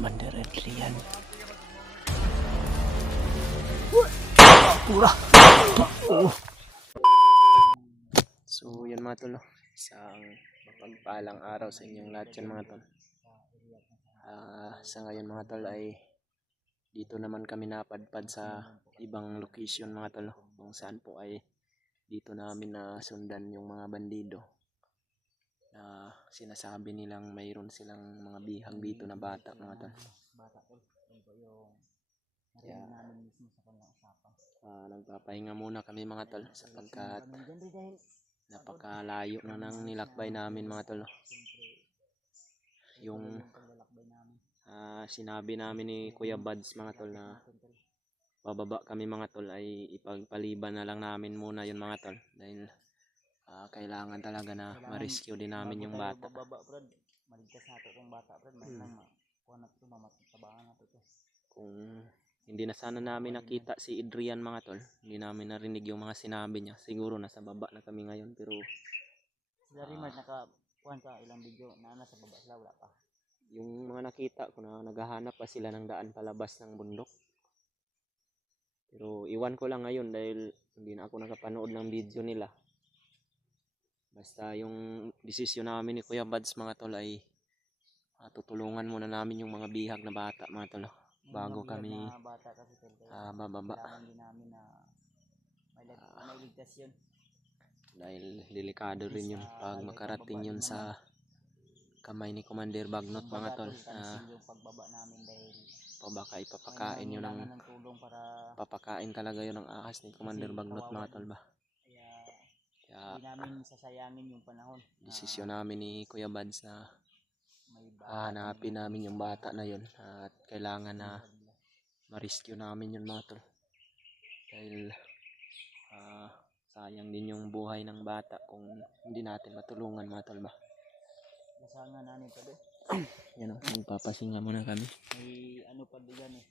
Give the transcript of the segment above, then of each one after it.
Commander Adrian. Pura. Oh. So yun mga tol, no? Isang mapagpalang araw sa inyong lahat yan mga tol. Sa ngayon mga tol ay dito naman kami napadpad sa ibang location mga tol, no? Kung saan po ay dito namin na sundan yung mga bandido na sinasabi nilang mayroon silang mga bihag dito na bata mga tol. Kaya nagpapahinga muna kami mga tol sapagkat napakalayo na nang nilakbay namin mga tol. Yung sinabi namin ni Kuya Buds mga tol na bababa kami mga tol ay ipagpaliban na lang namin muna yun mga tol, dahil kailangan talaga na ma-rescue din namin yung bata. Maligtas na ito itong bata, Brad. May lang kuha na ito, mamatabangan na ito. Kung hindi na sana namin nakita si Adrian mga tol, hindi namin narinig yung mga sinabi niya, siguro nasa baba na kami ngayon. Pero sila Rimard, nakakuhan ka ilang video na nasa baba sila, wala pa. Yung mga nakita ko na naghahanap pa sila ng daan palabas ng bundok. Pero iwan ko lang ngayon dahil hindi na ako nakapanood ng video nila. Basta yung desisyon namin ni Kuya Buds mga tol ay tutulungan muna namin yung mga bihag na bata mga tol, bago kami bata kasi, tol, bababa. kailangan din namin na mailigtas yun. Dahil delikado rin yun pag makarating yun sa kamay ni Commander Bagnot mga tol. Yung pagbaba namin dahil Baka ipapakain yun ng tulong para papakain talaga yun ng ahas ni Commander Bagnot mga tol ba. Kaya hindi namin sasayangin yung panahon. desisyon namin ni Kuya Buds na hanapin namin yung bata na yun at kailangan na ma-rescue namin yun mga tol. Dahil sayang din yung buhay ng bata kung hindi natin matulungan mga tol ba. Lasangan namin pa doon. Yan o, magpapasinga muna kami. May ano pa doon eh.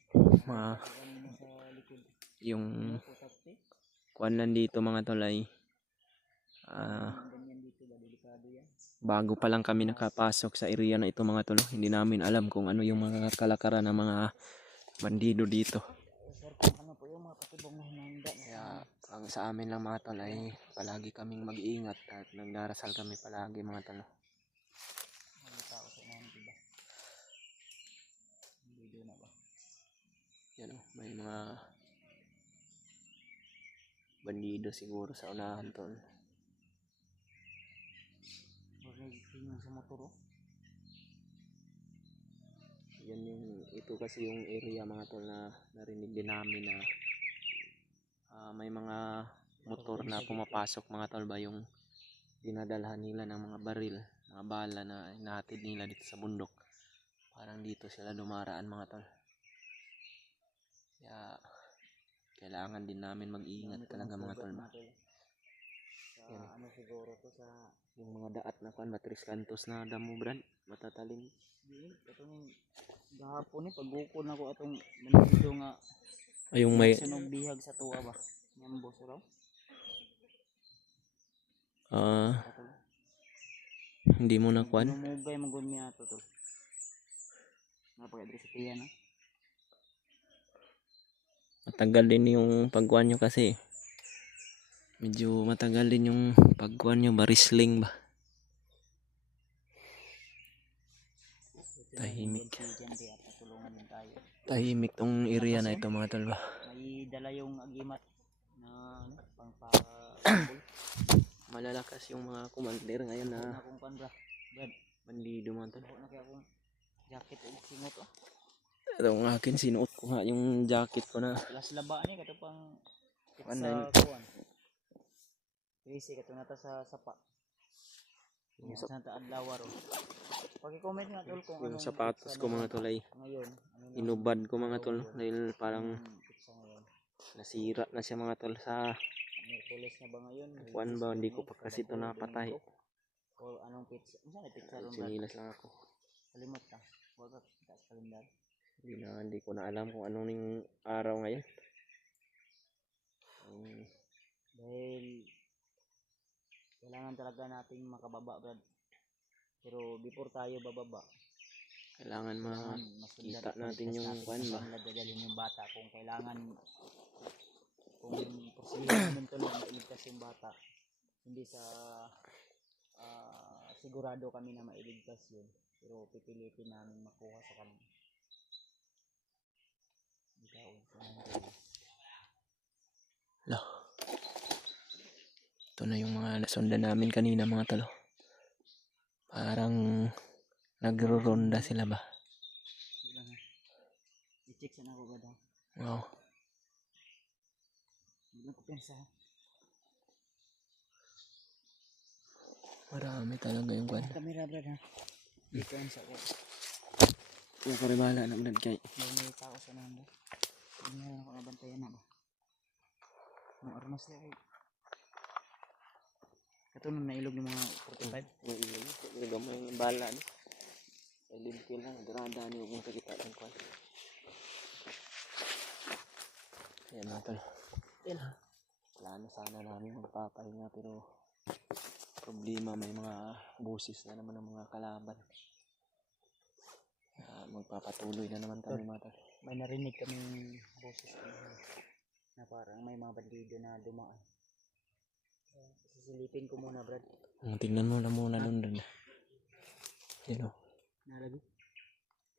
Yung kuwan lang dito mga tol ay bago pa lang kami nakapasok sa area na ito mga tol. Hindi namin alam kung ano yung mga kalakaran ng mga bandido dito. Kaya ang sa amin lang mga tol ay palagi kaming mag-iingat at nagdarasal kami palagi mga tol. Yan o, may mga bandido siguro sa unahan tol. Yan yung, ito kasi yung area mga tol na narinig din namin na may mga motor na pumapasok mga tol ba, yung dinadalhan nila ng mga baril, mga bala na inahatid nila dito sa bundok. Parang dito sila dumaraan mga tol. Kaya kailangan din namin mag-iingat talaga mga tol ba. Yan. Ano siguro to sa yung mga daat na kuan, Matris Cantos na damo brand, matatalim. Itong gahapon ni pagukod na ko atong bandido nga Yung may sunog bihag sa tuwa ba. Nyambo sa raw. Hindi mo na kuan. Numugay magud niya to tol. Napag-adre sa tiyan na. Matagal din yung pagkuhan nyo kasi. Medyo matagal din yung pagkuhan nyo ba, wrestling ba. Tahimik. Tahimik tong area na ito mga tol ba. May dala yung agimat na pangpa malalakas yung mga commander ngayon na akong pan bra. Brad, bandido mga tol. na kaya akong jacket ug singot oh. Ito ang akin, sinuot ko nga yung jacket ko na Las laba ni kato pang Online. sa kuan. Crazy kato nata sa sapa. Yung sa adlaw ro. Paki-comment nga tol kung yung sapatos ko mga tol ay ngayon. inubad ko mga tol dahil parang nasira na siya mga tol sa Merkules na ba ngayon? kuan ba, hindi ko pa kasi ito napatay. O anong pizza? Saan na pizza ron ba? Sinilas lang ako. Kalimot ka. Wag ka sa kalendar. Hindi ko na alam kung anong ning araw ngayon. Dahil kailangan talaga nating makababa, Brad. Pero before tayo bababa, Kailangan Kailangan makita natin yung kwan ba. saan dadalhin yung bata. Kung kailangan, kung posibleng naman to na mailigtas yung bata, hindi sa sigurado kami na mailigtas yun. Pero pipilitin namin makuha sa kanya. Ikaw, Lo. Ito na yung mga nasundan namin kanina mga talo. Parang nagro-ronda sila ba? i-check sa ako ba daw? Oo. Hindi ko pensa. Marami talaga yung kwan. Kamera brad ha. Di pensa ko. Yung karibala na brad kay. May tao sa nando. Hindi na ako nabantayan na ba? Mga armas na ay. Katulong na ilog ng mga 45. May ilog. Ilog mo yung bala. No? Ilog ko lang. Darada niyo kung sakita ng kwan. Ayan mga talo. Ayan ha. Plano sana namin magpapahinga pero problema may mga busis na naman ng mga kalaban. Magpapatuloy na naman kami mga talo. May narinig kaming boses na parang may mga bandido na dumaan. Sisilipin ko muna brad. Tingnan mo na muna doon rin. Yan o. Nalagi?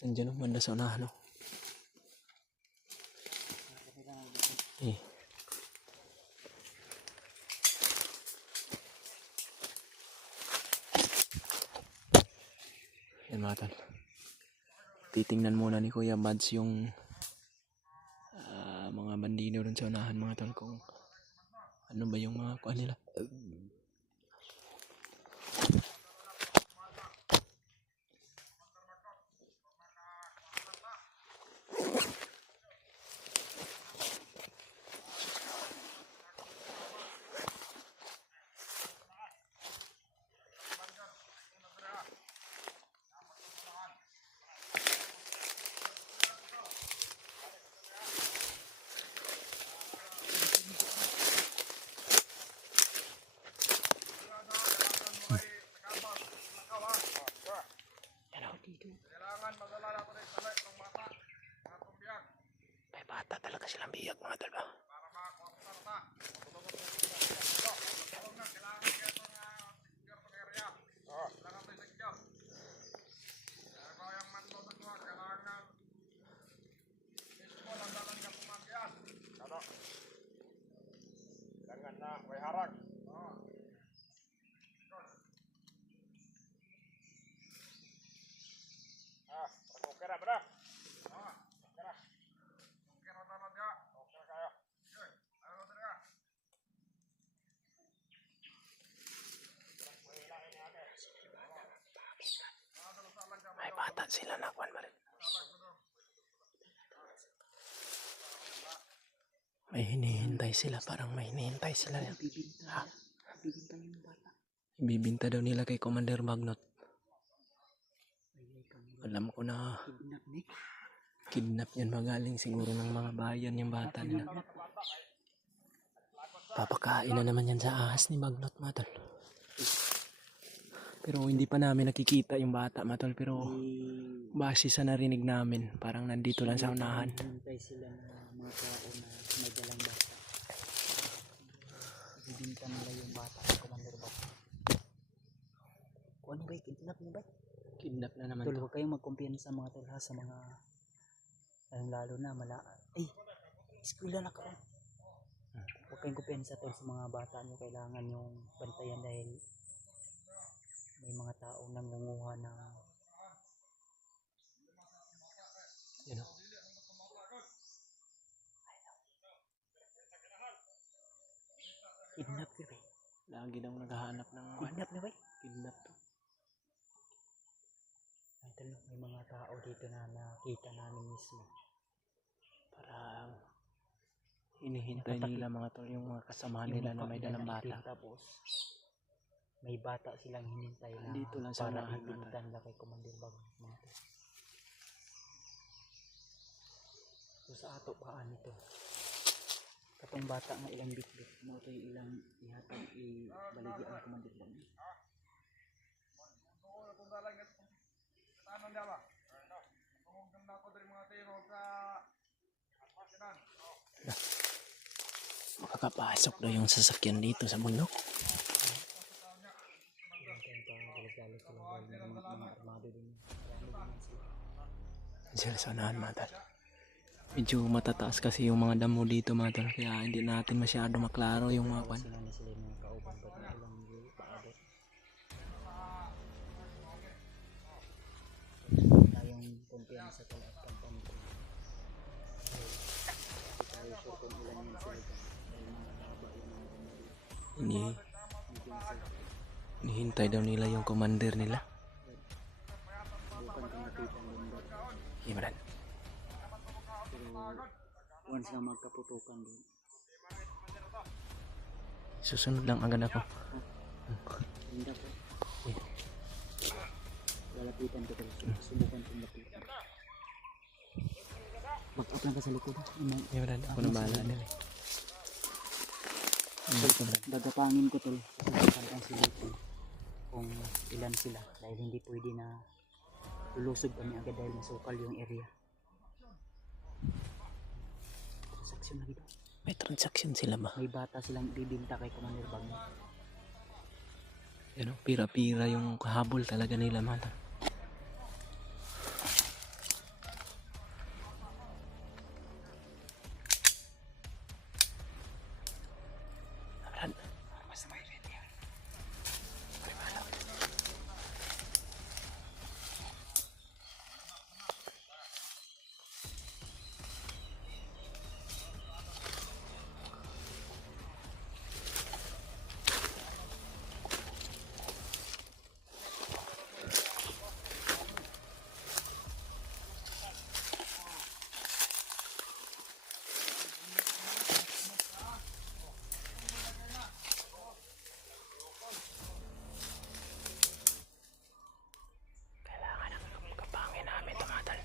Nandiyan o, manda sa unahan o. Eh. Yan mga tol. Titingnan muna ni Kuya Mads yung mga bandido rin sa unahan mga tol kung ano ba yung mga kuha nila. May bata talaga silang biyak mga tol ba? Jangan nak way harang. Oke dah, berah. Oke dah. Oke dah dia. Oke kaya. Ayo dah. May bata sila na kwan ba rin? May hinihintay sila, parang may hinihintay sila. Ha? Bibinta yung bata. Ibibinta daw nila kay Commander Magnot. Alam ko na Kidnap ni. kidnap yan magaling siguro ng mga bayan yung bata nila. Papakain na naman yan sa ahas ni Magnot mga tol. Pero hindi pa namin nakikita yung bata mga tol. Pero base sa narinig namin, parang nandito lang sa unahan. Hintay sila ng mga tao na may dalang bata. Bibinta nila yung bata sa Commander Bata. Kung ano ba, kidnap niyo ba? Kidnap na naman Tol, to. huwag kayong magkumpiyansa sa mga tol ha, sa mga lalo na ay, eskwela na ka. Huwag kayong kumpiyansa tol sa mga bata nyo, kailangan yung bantayan dahil may mga taong nangunguha ng Yan o. kidnap ka ba? Lagi daw naghahanap ng Kidnap na ba? kidnap to. Ay tol, may mga tao dito na nakita namin mismo. Parang hinihintay nila mga tol yung mga kasamahan nila na may dalang bata. Tapos may bata silang hinintay na Dito lang sa para unahan, ibinta nila kay Commander Magnot. So sa ato paan ito. Katong bata nga ilang bitbit mo ito ilang ihatag ibaligi ang Commander Magnot. Makapasok daw yung sasakyan dito sa bundok. Sila sa unahan mga tol. Medyo matataas kasi yung mga damo dito mga tol, kaya hindi natin masyado maklaro yung mga pan. Sila na sila yung mga kauban ba't na ilang paabot. Tayong kumpiyansa tol at kampante. Hindi tayo sure kung ilan yan sila dyan. Dahil mga haba yung mga damo dito. Hinihintay daw nila yung commander nila. Bukan kung nakita ng lumbad. Gimana? Pero once lang magkaputukan doon. Susunod lang agad ako. Hindi po. Lalapitan ko talaga. Subukan kong lapitan. Mag-up lang ka sa likod. Gimana? Ako na bahala nila. Gagapangin ko tol. Kasi ang silipin kung ilan sila. Dahil hindi pwede na lulusog kami agad dahil masukal yung area. Transaction lagi daw. May transaction sila ba? May bata silang bibinta kay Commander Bagno. Ano, pira-pira yung kahabol talaga nila mga tol. Mas may ready yan. Kailangan ng kapangin namin ito mga tol.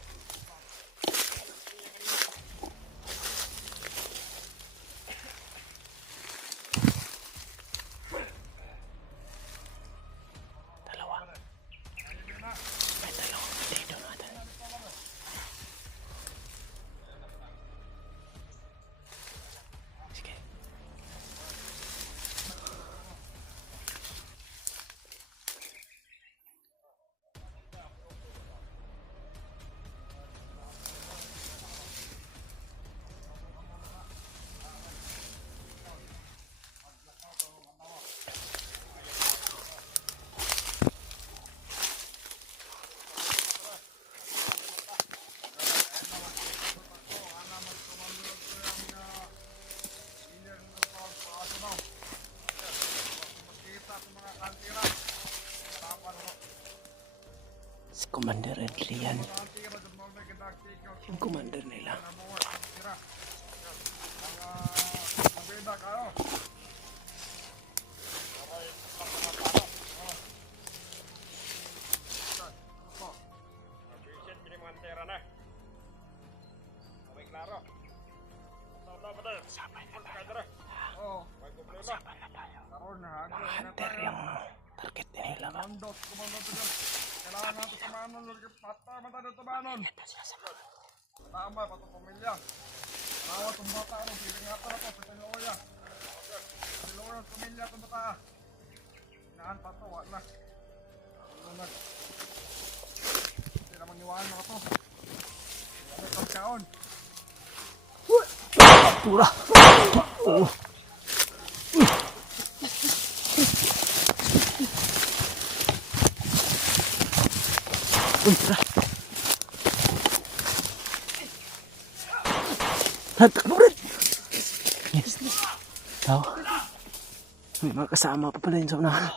Dalawa. May dalawang dito mga tol. Sige. Si Commander Adrian. Yung commander nila. Sabay na tayo. Sabay na tayo. Mga hunter yung target nila ba? Kailangan natin tumanon, patama tayo tumanon. Tama, pato pamilya. Tawa itong bata, piling nga para po sa Tanoya. Tanoya, pamilya itong bata. Inahan pa ito, wala na. Hindi naman iwanan mo ito. Ano itong kaon? Pura! Oh! Pura! Takbo rin! Yes. Tao. May mga kasama pa pala yun sa unahan.